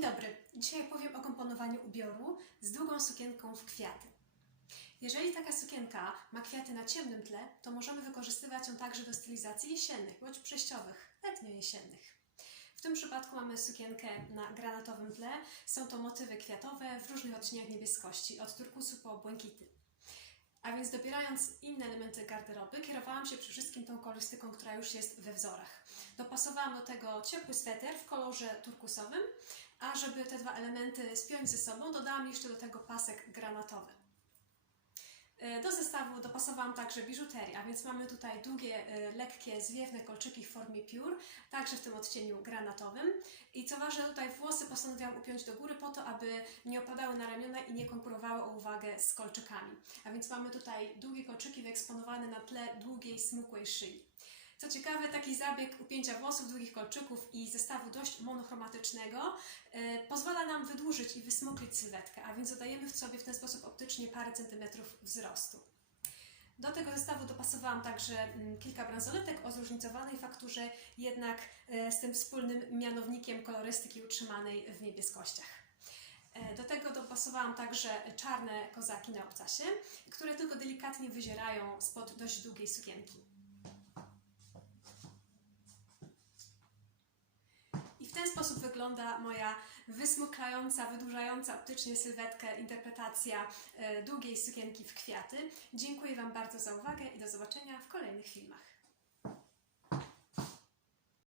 Dzień dobry. Dzisiaj powiem o komponowaniu ubioru z długą sukienką w kwiaty. Jeżeli taka sukienka ma kwiaty na ciemnym tle, to możemy wykorzystywać ją także do stylizacji jesiennych bądź przejściowych, letnio-jesiennych. W tym przypadku mamy sukienkę na granatowym tle. Są to motywy kwiatowe w różnych odcieniach niebieskości, od turkusu po błękity. A więc dobierając inne elementy garderoby, kierowałam się przede wszystkim tą kolorystyką, która już jest we wzorach. Dopasowałam do tego ciepły sweter w kolorze turkusowym, a żeby te dwa elementy spiąć ze sobą, dodałam jeszcze do tego pasek granatowy. E, Do zestawu dopasowałam także biżuterię, a więc mamy tutaj długie, e, lekkie, zwiewne kolczyki w formie piór, także w tym odcieniu granatowym. I co ważne, tutaj włosy postanowiłam upiąć do góry po to, aby nie opadały na ramiona i nie konkurowały o uwagę z kolczykami. A więc mamy tutaj długie kolczyki wyeksponowane na tle długiej, smukłej szyi. Co ciekawe, taki zabieg upięcia włosów, długich kolczyków i zestawu dość monochromatycznego e, pozwala nam wydłużyć i wysmuklić sylwetkę, a więc dodajemy w sobie w ten sposób optycznie parę centymetrów wzrostu. Do tego zestawu dopasowałam także mm, kilka bransoletek o zróżnicowanej fakturze, jednak e, z tym wspólnym mianownikiem kolorystyki utrzymanej w niebieskościach. E, Do tego dopasowałam także czarne kozaki na obcasie, które tylko delikatnie wyzierają spod dość długiej sukienki. I w ten sposób wygląda moja wysmuklająca, wydłużająca optycznie sylwetkę interpretacja e, długiej sukienki w kwiaty. Dziękuję Wam bardzo za uwagę i do zobaczenia w kolejnych filmach.